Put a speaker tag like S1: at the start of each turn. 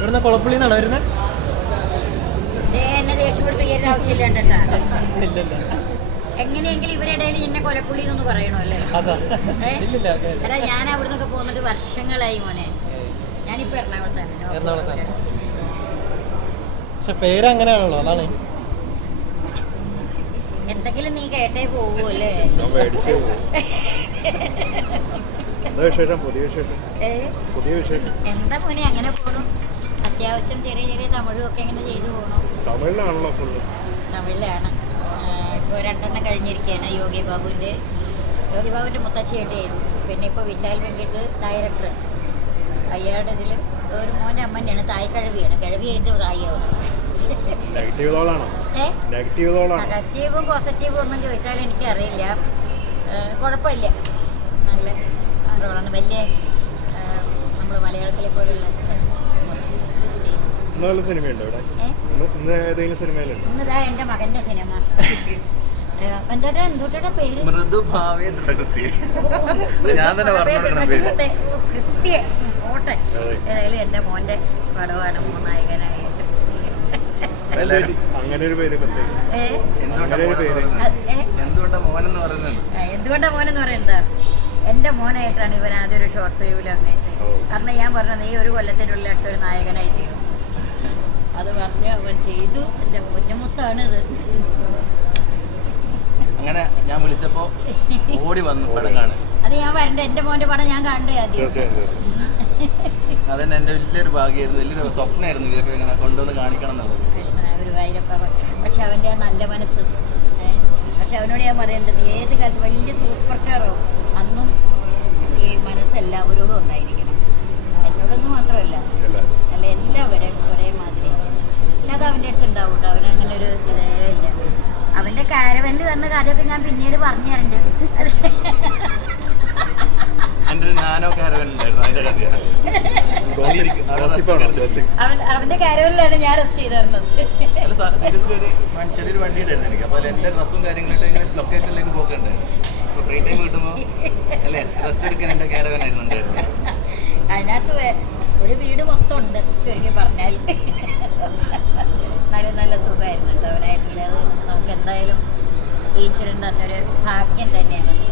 S1: വരുന്ന? കുളപ്പുള്ളി എന്നാണ് വരുന്നത്
S2: എന്നെ എങ്ങനെയെങ്കിലും ഇവരുടെ ഇടയിൽ എന്നെ കൊലപ്പുള്ളി എന്നൊന്ന് പറയണോ അല്ലേ
S1: അതാ.
S2: ഞാൻ
S1: ഇല്ലില്ല
S2: നിന്നൊക്കെ ഞാൻ അവിടുന്നൊക്കെ പോന്നിട്ട് വർഷങ്ങളായി മോനെ. ഞാനിപ്പോ എറണാകുളത്താണ്.
S1: എറണാകുളത്താണ്. പക്ഷെ പേര് അങ്ങനെയാണല്ലോ അതാണ്.
S2: എന്തെങ്കിലും നീ കേട്ടേ പോവൂല്ലേ
S3: ഞാൻ മേടിച്ചു എന്താ വിശേഷം? പുതിയ വിശേഷം?
S2: ഏ?
S3: പുതിയ വിശേഷം.
S2: എന്താ മോനെ അങ്ങനെ പോണു? അത്യാവശ്യം ചെറിയ ചെറിയ തമിഴും ഒക്കെ ഇങ്ങനെ ചെയ്തു പോകണോ
S3: തമിഴിലാണല്ലോ ഫുള്ള്.
S2: തമിഴിലാണ്. ഇപ്പോൾ രണ്ടെണ്ണം കഴിഞ്ഞിരിക്കുകയാണ് യോഗി ബാബുവിന്റെ യോഗി ബാബുവിന്റെ മുത്തശ്ശിയായിട്ട് ചെയ്തു പിന്നെ ഇപ്പോൾ വിശാൽ വെങ്കിട്ട് ഡയറക്ടർ അയാളുടെ ഇതിൽ ഒരു മോന്റെ അമ്മന്റെയാണ് തായ് കഴുവിയാണ് കഴുവി കഴിഞ്ഞിട്ട് തായിയാവും
S3: നെഗറ്റീവ്
S2: പോസിറ്റീവും ഒന്നും ചോദിച്ചാൽ എനിക്കറിയില്ല. അറിയില്ല കുഴപ്പമില്ല. നല്ല റോളാണ് വലിയ നമ്മൾ മലയാളത്തിലെ പോലുള്ള
S3: നല്ല സിനിമയുണ്ടോ ഇവിടെ? ഇന്ന് ഏതെങ്കിലും സിനിമയിലുണ്ട്?
S2: ഇന്നതാ എന്റെ മകന്റെ സിനിമ. എന്താ എന്തുട്ടാ പേര്?
S4: മൃദുഭാവേ ഞാൻ തന്നെ പറഞ്ഞു പേര്.
S2: കൃത്യം. ഓട്ടെ. ഏതായാലും
S3: അങ്ങനെ ഒരു
S4: എന്തുകൊണ്ടാ മോനെന്ന് പറയുന്നത്? എന്തുകൊണ്ടാ മോനെന്ന്
S2: എന്റെ മോനായിട്ടാണ് ഇവൻ ആദ്യം ഒരു ഷോർട്ട് ഫിലിമിൽ അഭിനയിച്ചത്. കാരണം ഞാൻ പറഞ്ഞു ഈ ഒരു കൊല്ലത്തിനുള്ളിൽ അടുത്തൊരു നായകനായി തീരും. അത് പറഞ്ഞ് അവൻ ചെയ്തു. എന്റെ പൊന്നമുത്താണ് ഇത്
S4: അങ്ങനെ ഞാൻ വിളിച്ചപ്പോ ഓടി വന്നു പടം കാണാൻ.
S2: അത് ഞാൻ വരണ്ട. എന്റെ മോന്റെ പടം ഞാൻ കാണണ്ടേ ആദ്യം.
S4: അതന്നെ എന്റെ വലിയൊരു ഭാഗ്യമായിരുന്നു വലിയൊരു സ്വപ്നമായിരുന്നു ഇതൊക്കെ ഇങ്ങനെ കൊണ്ടുവന്ന് കാണിക്കണം എന്നുള്ളത്.
S2: കൃഷ്ണ ഗുരുവായൂരപ്പ പക്ഷെ അവന്റെ ആ നല്ല മനസ്സ് പക്ഷെ അവനോട് ഞാൻ പറയേണ്ടത് ഏത് കാലത്ത് വലിയ സൂപ്പർ സ്റ്റാറോ അന്നും ഈ മനസ്സ് എല്ലാവരോടും ഉണ്ടായിരിക്കണം. എന്നോടൊന്നും മാത്രമല്ല
S3: എല്ലാവരും
S2: അല്ല എല്ലാവരും ഒരേ മാതിരി പക്ഷെ അത് അവന്റെ അടുത്ത് ഉണ്ടാവും കേട്ടോ അവന് അങ്ങനെ ഒരു ഇതേ ഇല്ല അവന്റെ കാരവനിൽ വന്ന കഥയൊക്കെ ഞാൻ പിന്നീട് പറഞ്ഞു തരണ്ട് അവന്റെ കാരവനിലാണ് ഞാൻ റെസ്റ്റ് ചെയ്ത് തരുന്നത്
S4: ചെറിയൊരു വണ്ടി ഉണ്ടായിരുന്നു എനിക്ക്. അപ്പോൾ എന്റെ ഡ്രസ്സും കാര്യങ്ങളായിട്ട് ഇങ്ങനെ ലൊക്കേഷനിലേക്ക് പോക്കുണ്ടായിരുന്നു. അപ്പോൾ ഫ്രീ ടൈം കിട്ടുമ്പോൾ അല്ലേ റെസ്റ്റ് എടുക്കാൻ എന്റെ കാരവനായിരുന്നു ഉണ്ടായിരുന്നു
S2: അതിനകത്ത് ഒരു വീട് മൊത്തം ഉണ്ട് ചുരുക്കി പറഞ്ഞാൽ നല്ല നല്ല സുഖമായിരുന്നു കേട്ടോ അവനായിട്ടുള്ള അത് നമുക്ക് എന്തായാലും ഈശ്വരൻ തന്നൊരു ഭാഗ്യം തന്നെയാണ്.